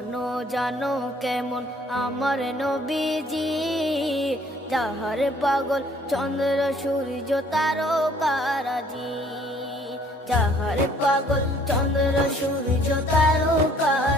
জানো জানো কেমন আমার নবীজি, যাহার পাগল চন্দ্র সূর্য তারকারাজি, যাহার পাগল চন্দ্র সূর্য তারকা